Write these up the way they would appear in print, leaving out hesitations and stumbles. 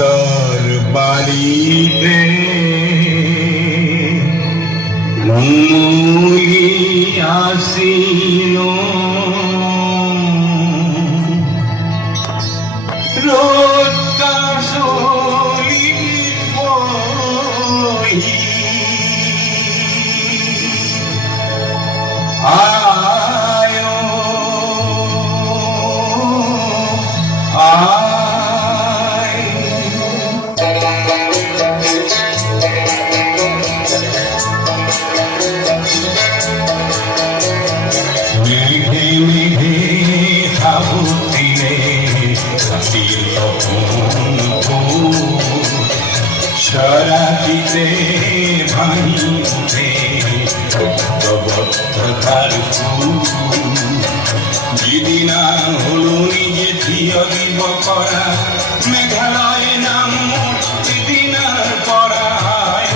তোর বাড়িতে মুলি আসিল রোদ কাশলি বহি আয়ো মেঘে মেঘে খাবুতিরে হাসির সরাতিতে ভাঙি উঠে বদ্ধতার যেদিনা হলো নিজে থিয় দিব করা মেঘালয় নাম সেদিনার পড়ায়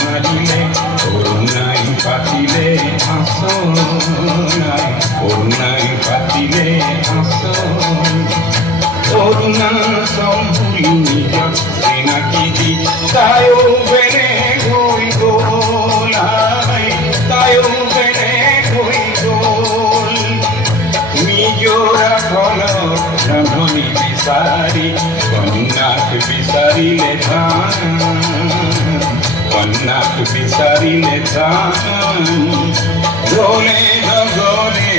মারিলে করুণাই পাতিলে আসনাই করুণাই পাতিলে আসন করুণা সম্পূর্ণ নিজ সেনাকি দি তায়ো বেনে হই গোলাই তায়ো বেনে হই গোল নিজরা ফল রাধনি বিচারি কন্যাক বিচারিলে কন্যাক বিচারিলে গলে গলে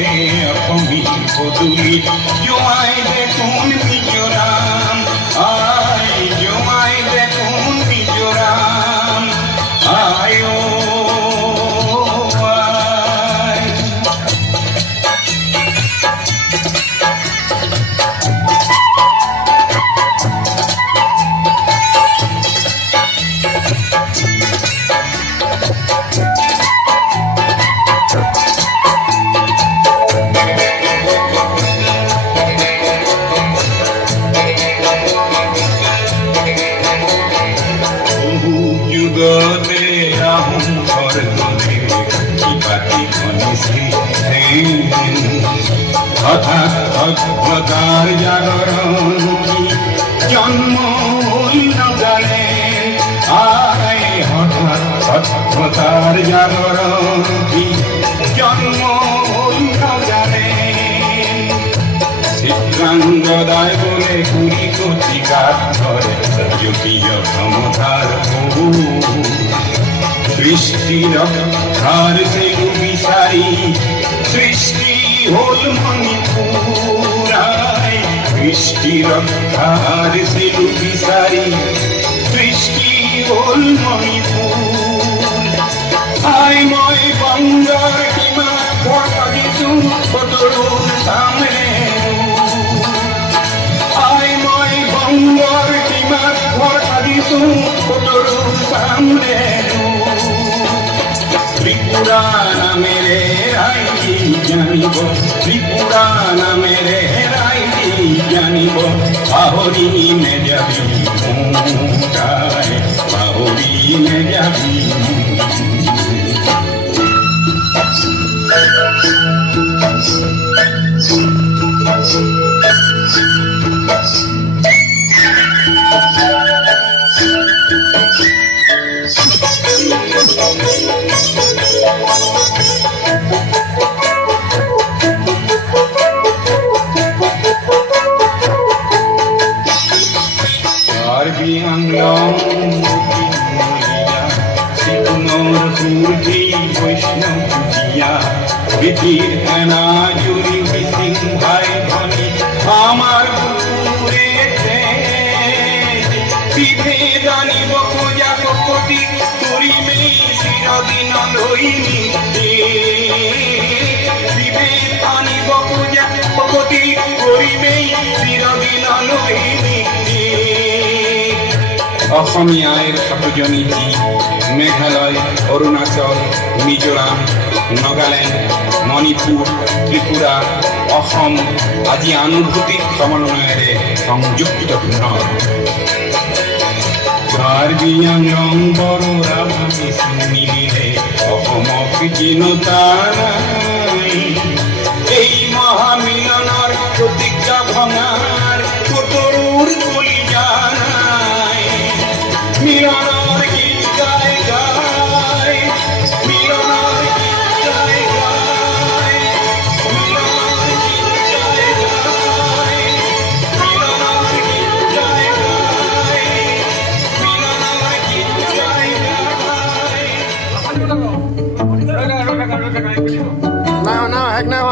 অপমি পদুলি জোয়াই দেখুন মিজোরাম আয় জোয়াই দেখুন মিজোরাম আয়ো যুগতে আহোম ঘরদলে কিবাতি ঘনিছে হঠাৎ অদ্ভুতার জাগরণ কি জন্ম জানে আয় হঠাৎ অদ্ভুতার জাগরণ কি জন্ম জানে চিত্রাঙ্গদায় বলে কুড়ি কোটি কাঠ ধরে যুগীয় ক্ষমতার বহু সৃষ্টির রক্ষার সেলু বিচারি সৃষ্টি হল মণিপুরায় সৃষ্টি রক্ষার সেলু বিচারি সৃষ্টি হল মণিপুর আয় ময় বঙ্গর কিমা ভটা কিছু কতরুণ সামনে আয় ময় বঙ্গর কিমা ভটা কিছু কতরুণ সামনে ত্রিপুরা নামেরে রাইটি জানিব ত্রিপুরা নামেরে রাইটি জানিব পাহরি নে যাবি মুখায় পাহরি নে যাবি আমার বিভেদানিব পূজা কপতি করিবে চিরদিন লইনি বিভেদ অসমীয়াৰ সাতোজনী জি মেঘালয়, অৰুণাচল, মিজোৰাম, নাগালেণ্ড, মণিপুৰ, ত্ৰিপুৰা, অসম আজি আনুভূতিক সমন্বয়েৰে সংযুক্ত পুনৰ কাৰ্বি আংলং বড়োৰা ভাবি মিলিলে অসমক চিনোতা নাই। এই মহামিলনৰ প্ৰতিজ্ঞা ভঙাৰ কতৰুৰ কলিজা নাই। মিলনৰ গীত গাই গাই, মিলনৰ গীত গাই গাই, মিলনৰ গীত গাই গাই, মিলনৰ গীত গাই গাই, মিলনৰ গীত গাই গাই। Now, heck now.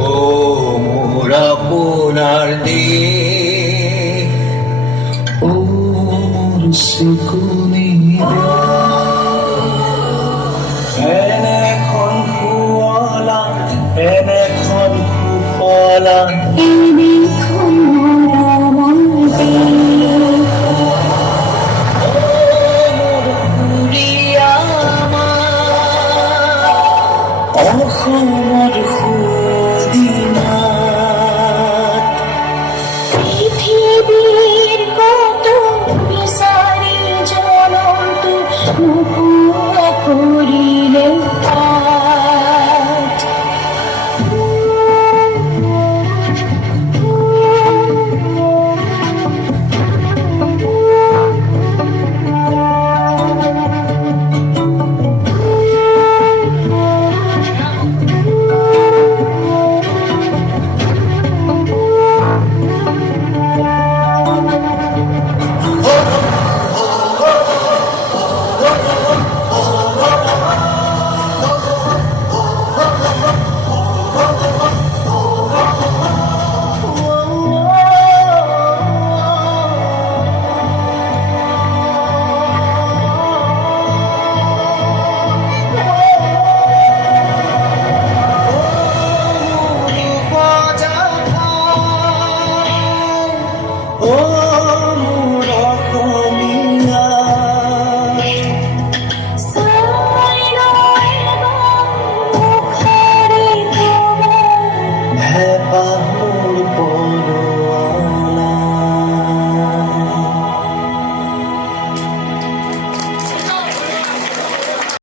ও মোরা পোনার দেশ, ও মোর সুকুনে